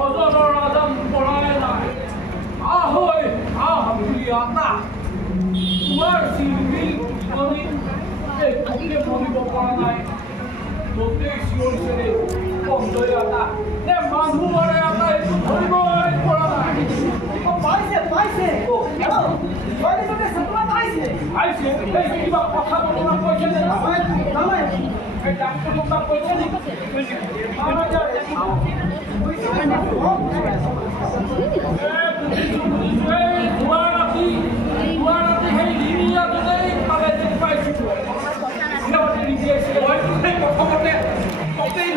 হজৰৰ আদাম পৰাই নাই আহৈ আহ বুলি আতা তোমাৰ চিলমিল জীৱনী একোকে মনিব পৰা নাই গোটেই চিঞৰিছে বন্ধই আতা নে মানুহৰে আতা একো ধৰিবই পৰা নাই পাইছে কিবা কথা বতৰা কৈছে নে এই ডাক্তৰ কোনোবা কৈছে নেকি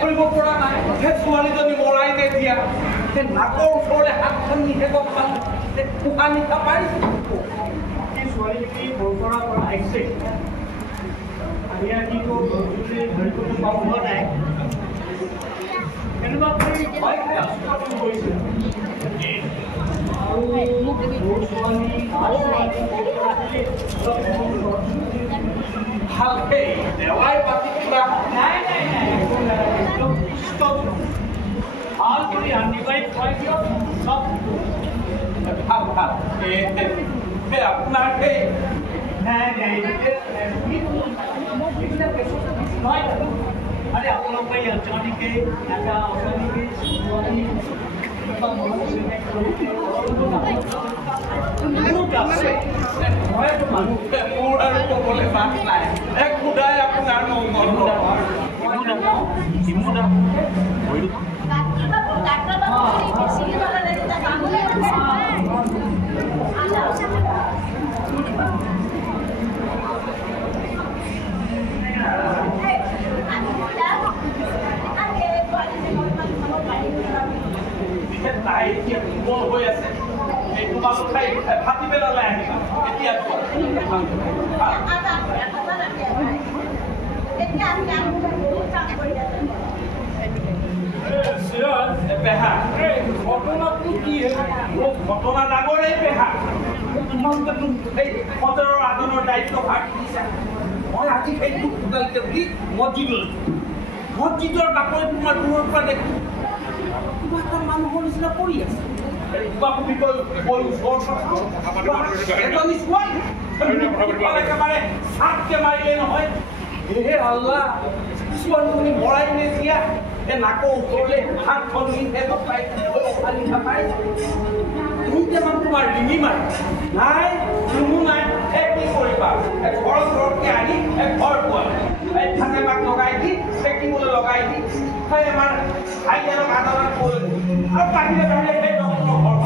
ধৰিব পৰা নাই সেই ছোৱালীজনী মৰাই দিয়া সেই নাকৰ ওচৰলৈ হাতখন নিহে গম পালো উশাহ নিশা পাইছো সেই ছোৱালীজনী বৰপৰাৰ পৰা আহিছে ধৰিব পাব নাই এনেকুৱা কৰি ভয় খাই আচৰণ কৰিছে ভালকে দেৱাই পাতি কিবা নাই ভাল কৰি আনিবাই খুৱাই দিয়ক চব ভাল ভাল আপোনাৰ সেই আরে আপনার ভাই অচানিকে একটা অচানিকে হৈ আছে এই তোমালোক খাই ভাতি পেলালে আহিবা এতিয়া ঘটনা ডাঙৰেই পেহা তোমালোকে সদৰৰ আদনৰ দায়িত্ব ভাগ দিছা মই আজি সেইটো বুলি মছজিদৰ বাকৰি তোমাৰ দূৰৰ পৰা দেখো কিবা এটা মানুহৰ নিচিনা পৰি আছে ছোৱালীজনী মৰাই নিদিয়া নাকৰ ওচৰলে হাতখন তোমাৰ ডিঙি মাৰি নাই কোনো নাই কি কৰিবা ঘৰত ঘৰতকে আনি ঘৰ পোৱা থাকে মাক লগাই দি পেকিঙলৈ লগাই দি আমাৰ ভাইজনক আদালত কৰিলো আৰু বাহিৰে বাহিৰে সেই ডক্টৰৰ ঘৰ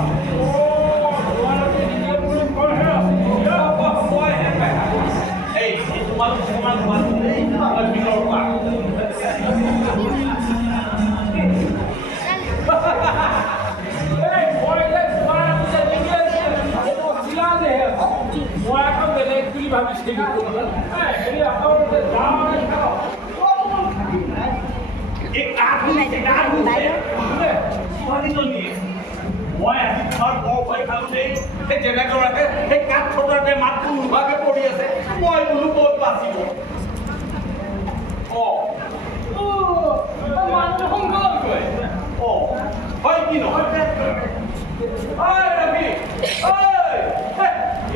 যেনেদৰে কাঠ থকাতে মাতটো নোভাগে পৰি আছে মই বোলো ক'ত বাচিব হয় কি নহয়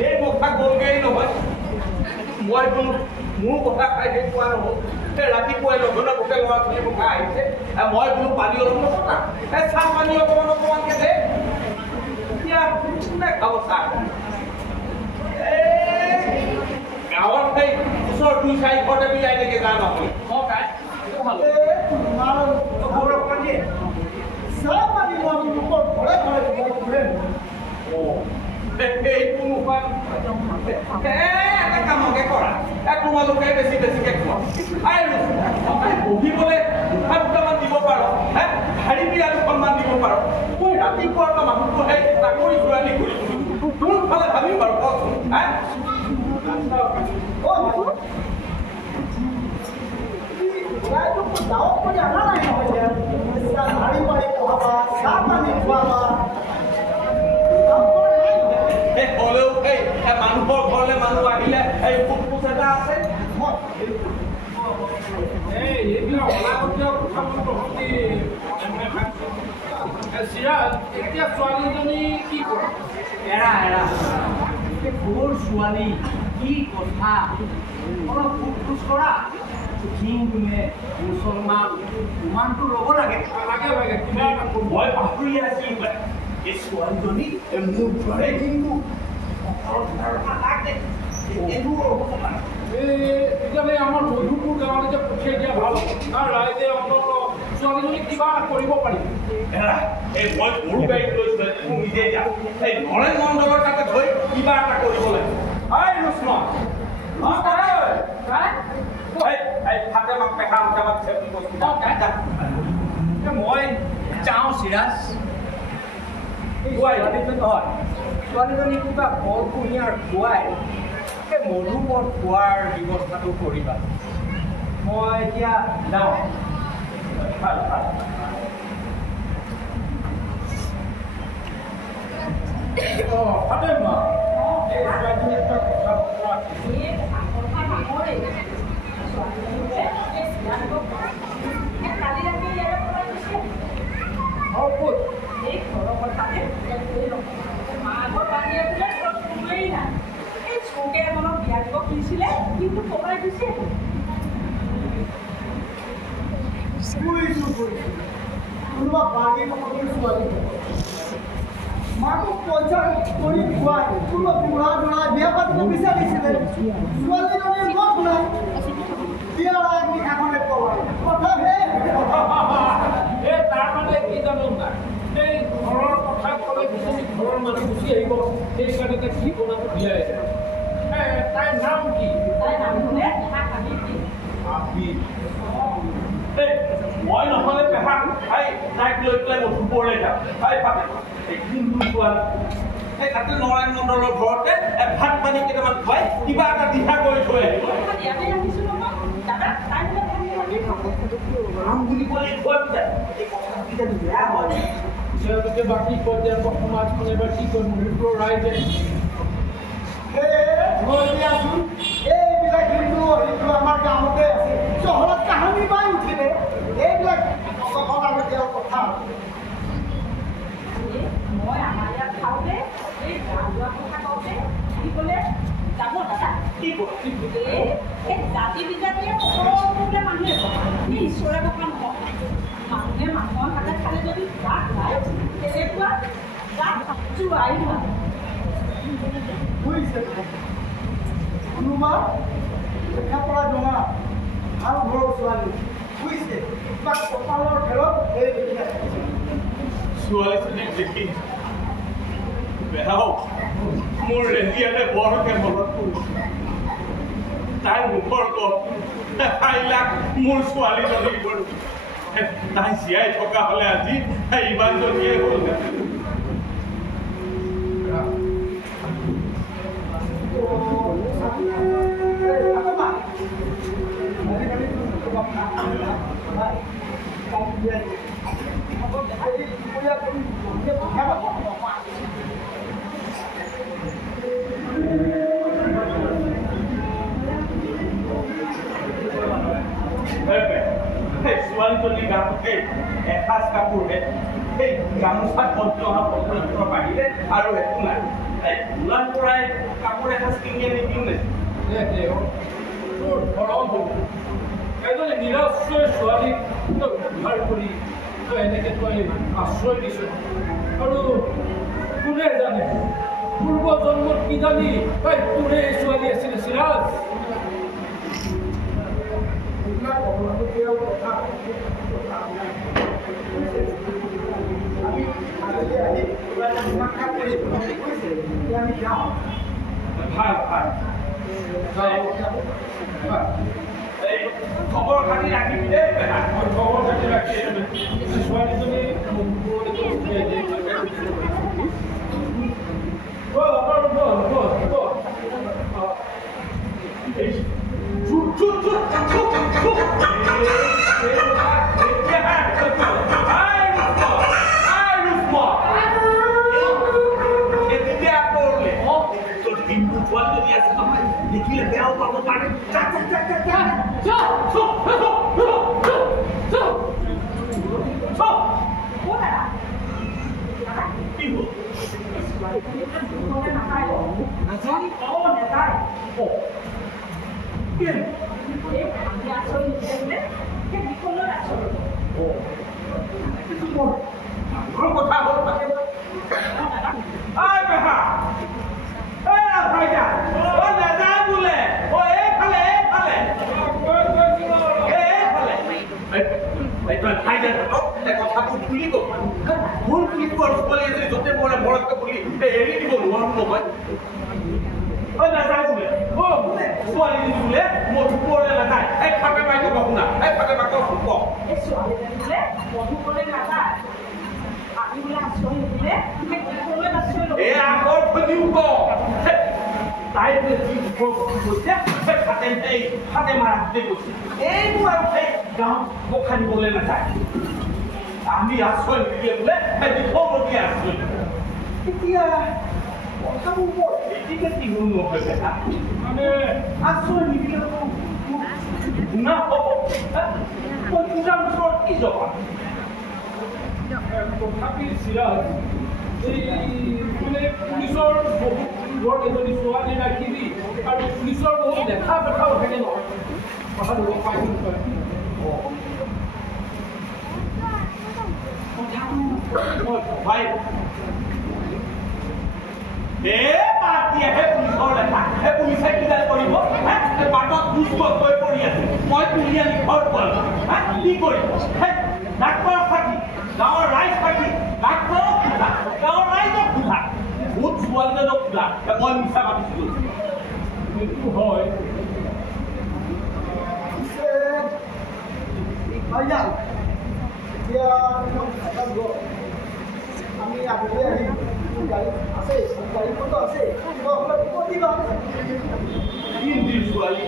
এই কথা গ'লগৈ নহয় মই বোলো মোৰ কথা খাই পোৱা নহ'ল ৰাতিপুৱাই লঘোণে গোটেই ল'ৰা ছোৱালী মুখা আহিছে মই বোলো পানী অলপ নপতা চাহ পানী অকণমানকে দে এতিয়া কোনে খাব চাহ গাঁৱত সেই ওচৰ 2-4 ঘৰতে মিলাই নেকি যা নহয় কামকে কৰা তোমালোকে বেছি বেছিকে খোৱা বহিবলৈ দুটামান দিব পাৰো শাৰী বিৰা দুখনমান দিব পাৰো মই ৰাতিপুৱাৰ পৰা মানুহটো সেই চাকৰি ছোৱালী কৰি কোনফালে ভাবিম বাৰু কচোন হ'লেও এই মানুহৰ ঘৰলৈ মানুহ আহিলে এই ফুটফুট এটা আছে এইবিলাক অনাগতীয় কথা চিৰাজ এতিয়া ছোৱালীজনী কি কৰে এৰা এৰা সৰু ছোৱালী কি কথা অলপ ফুটফুচ কৰা হিন্দুৱে মুছলমান ইমানটো ল'ব লাগে লাগে লাগে কিবা এটা মই পাহৰি আছিলোঁ এই ছোৱালীজনী মোৰ ঘৰে কিন্তু তেতিয়াহ'লে আমাৰ মধুপুৰ গাঁৱলৈকে পঠিয়াই দিয়া ভাল কাৰণ ৰাইজে অন্ততঃ ছোৱালীজনী কিবা কৰিব পাৰিব এই মই গৰু গাড়ীত লৈছোঁ নিজে যাম এই নৰেন মণ্ডলৰ তাতে থৈ কিবা এটা কৰিব লাগে ৰুচমা মই যাওঁ চিৰাজ নহয় ছোৱালীজনী কিবা বৰ কুঁহিয়াৰ খুৱাই সেই মধুপৰ খোৱাৰ ব্যৱস্থাটো কৰিবা মই এতিয়া যাওঁ ভাল ভাল ফাতেমা এই ছোৱালীজনী এটা কথা বতৰা কিন্তু পকাই দিছে কোনোবা বাৰী সকলো ছোৱালী মাকক পইচা কৰি খুৱাই কোনোবা বুঢ়া বুঢ়া বিয়া পাতিব বিচাৰিছিলে ছোৱালীজনীৰ লগ নাই বিয়াৰ আগনিশাখনে পলাই কথা তাৰমানে কি জানো নাই এই ঘৰৰ কথা ক'লে কিজানি ঘৰৰ মানুহ গুচি আহিব সেইকাৰণে ঠিকনাটো দিয়াই তাইৰ নাম কি মই নহ'লে পেহাক তাইক লৈ পেলাই মধুপুৰলৈ যাম হিন্দু ছোৱালী এই তাতে নৰেন মণ্ডলৰ ঘৰতে ভাত পানী কেইটামান খুৱাই কিবা এটা দিহা কৰি থৈ আহিব বুলি ক'লে খোৱা যায় এই কথাকেইটা বেয়া হয় তেওঁলোকে বাকী কয় যে সমাজখনে এবাৰ কি কয় মধুপুৰৰ ৰাইজে এইবিলাক হিন্দু হিন্দু আমাৰ গাঁৱতে আছে চহৰত কাহানি পাই উঠিলে এইবিলাক কথা মই আমাৰ ইয়াত খাওঁতে এই গা ধোৱা কথা কওঁতে কি ক'লে যাব দাদা কি এই জাতি বিজাতিয়ে সকলোতে মানুহে এই ঈশ্বৰে কথা নহয় মানুহে মানুহৰ হাতে খালে যদি গাত খায় তেনেকুৱা গাত চোৱাই হোৱা বুজিছে কোনোবা লেখা পঢ়া জনা ভাল ঘৰৰ ছোৱালী বুজিছে বা কপালৰ খেলত এই ছোৱালীজনীক দেখি বেয়াও মোৰ ৰেডিয়ালে বৰকে মনত পৰিছে তাইৰ মুখৰ কল লাখ মোৰ ছোৱালীজনী বাৰু তাই জীয়াই থকা হ'লে আজি ইমানজনীয়ে হ'ল ছোৱালীজনী গাঁৱতে এসাঁজ কাপোৰহে সেই গামোচাত বদ্ধ অহা পদ্ধতিৰ বাহিৰে আৰু একো নাই ওলাৰ পৰাই কাপোৰ এসাঁজ কিনি আনি দিওঁ নে এজনী নিৰাশ্ৰয় ছোৱালীক উদ্ধাৰ কৰি তই এনেকৈ তই আশ্ৰয় দিছ আৰু কোনে জানে পূৰ্ব জন্মত কি জানি তাই তোৰে ছোৱালী আছিলে চিৰাজ ভাল ভাল খবৰ খাতি ৰাখিবি দেই খবৰ খাতি ৰাখি ছোৱালীজনী দেখিলে বেয়াও পাব পাৰে নাযায় নেযায় কি এই আমি আচল নিদিলে বোলে সেই বিকলৰ আচল মোৰ কথা হ'ল পাতে আই বেহা এই ভাইজা ও নাযায় বোলে ও এইফালে এইফালে ভাইজা কথাটো খুলিব ভুল খুলিব ছোৱালী এজনী য'তে মৰে মৰতকে বুলি এৰি দিব নোৱাৰো নহয় ও নাযায় বোলে ও ছোৱালীজনী বোলে মধুপুৰলৈ নাযায় এই ফাকে মাৰিব শুনা এই ফাকে মাকক শুক এই ছোৱালীজনী বোলে মধুপুৰলৈ নাযায় আমি বোলে আচল নিদিলে সেই বিকলৈ আচল এই আগৰ খুলিও ক তাই বোলে যি কৈছে সেই ফাকে মাৰাতে কৈছে এইবোৰ আৰু সেই গাঁৱত পোখা দিবলৈ নাযায় আমি আশ্ৰয় নিদিয়ে বোলে সেই দিবলগীয়া আশ্ৰয় এতিয়া কথাবোৰ বৰ এদিকে তিগুণ নহৈছে মানে আশ্ৰয় নিদিলে শুনা হ'ব মই পূজাৰ ওচৰত কি জবাব তথাপি চিৰাজ এই মানে পুলিচৰ বহুত বৰ এজনী ছোৱালী ৰাখিবি আৰু পুলিচৰ বহুত লেখা পেখাও থাকে নহয় কথাটো গম পাইছোঁ ভাই পুলিচৰ লেখা সেই পুলিচে কিডাল কৰিব বাটত দুষ্পত হৈ পৰি আছে মই তুলি আনি ঘৰত পালোঁ কি কৰিব ডাক্তৰক থাকি গাঁৱৰ ৰাইজ থাকি ডাক্তৰক সোধা গাঁৱৰ ৰাইজক সোধা বহুত ছোৱালীজনক সোধা মই মিছা মাতিছিলোঁ সেইটো হয় ভাইজা এতিয়া আমি আগলৈ আহিম গাড়ী আছে গাড়ীখনতো আছে কিবা হ'লে কৈ দিবা হিন্দীৰ ছোৱালী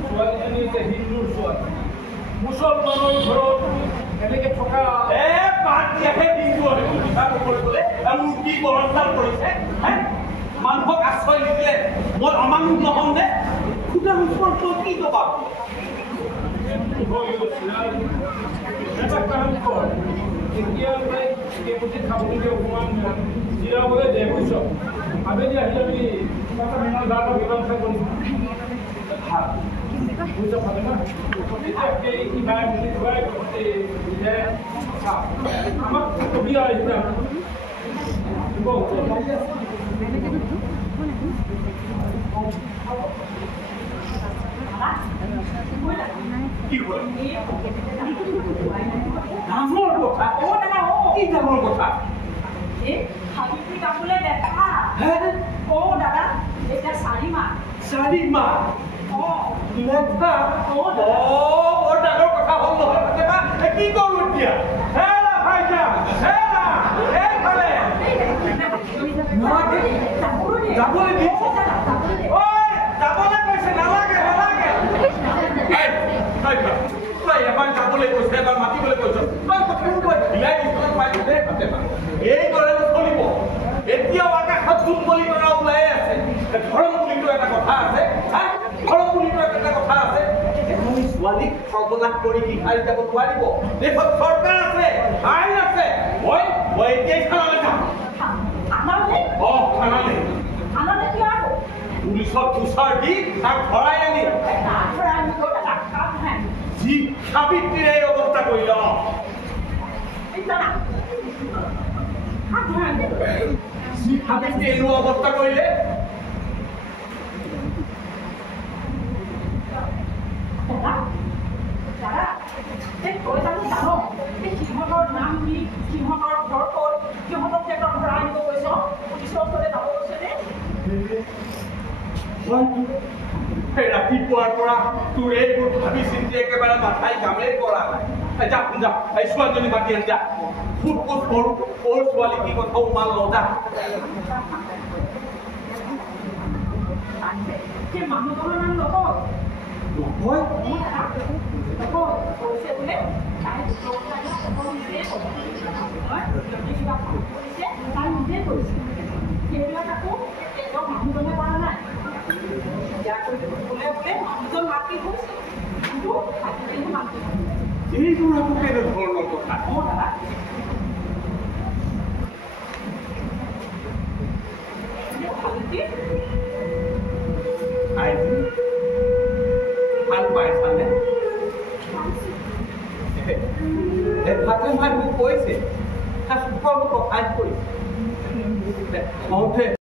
ছোৱালীজনী এতিয়া হিন্দুৰ ছোৱালী মুছলমানৰ ঘৰত এনেকে থকা কি বৰস্থান কৰিছে মানুহক আশ্ৰয় নিদিলে মই অমানুষ নহম নে খুদা মুছলমান কি জবাব এটা কাম কৰ এতিয়া কেইপুটি খাবলগীয়া অকণমান জিৰাবলৈ দে বুজিছ আবেলি আহিলে আমি মেলা গাঁৱৰ মীমাংসা কৰিম বুজিছ ভাবে না এতিয়া সেই কিবা বুলি খুৱাই আমাক কবি আৰু এতিয়া কি হ'ল ডাঙৰ কথা কি ডাঙৰ কথা এই হাবিবি কামলৈ দেখা দাদা এতিয়া 4 মাহ 4 মাহ লেখা বৰ ডাঙৰ কথা হ'ল নহয় কেতিয়াবা কি কৰোঁ এতিয়া ভাইজা এইফালে যাবলৈ দি যাবলৈ কৈছে নালাগে নালাগে তই এবাৰ যাবলৈ কৈছে এবাৰ মাতিবলৈ কৈছ তই কথাবোৰ মই ঢিলাই দিছোঁ পাইছোঁ দেই এইদৰে চলিব এতিয়াও আকাশত জোন বুলি তৰা ওলাই আছে ধৰম বুলিতো এটা কথা আছে ধৰম বুলিতো এটা কথা আছে এজনী ছোৱালীক সৰ্বনাশ কৰি শিকাৰি যাব নোৱাৰিব দেশত চৰকাৰ আছে আইন আছে মই এতিয়াই থানালৈ যাম থানালৈ পুলিচক গোচৰ দি তাক ধৰাই আনি যি সাবিত্ৰীৰে এই অৱস্থা কৰিল যি সাবিত্ৰী এনেকুৱা অৱস্থা কৰিলে সিহঁতৰ নাম কি সিহঁতৰ ঘৰ ক'ত সিহঁতক কেইটা ধৰা আনিব কৈছ পুলিচৰ ওচৰলৈ যাব কৈছেনে ৰাতিপুৱাৰ পৰা তোৰ এইবোৰ ভাবি চিন্তি একেবাৰে মাথাই কামেই কৰা নাই যা যা এই ছোৱালীজনী মাতি আন যা ফুট ফুট সৰু সৰু ছোৱালী কি কথাও মান লজা সেই মানুহজনৰ নাম নকয় নহয় কৈছে বোলে তাই তাই নিজে কৰিছে সেইবিলাক আকৌ তেওঁ মানুহজনে কৰা নাই বোলে মানুহজন মাতি গৈছে কিন্তু এইবোৰ আকৌ কেনেধৰণৰ কথা দাদা ফাতেমাই মোক কৈছে সকলো প্ৰকাশ কৰিছে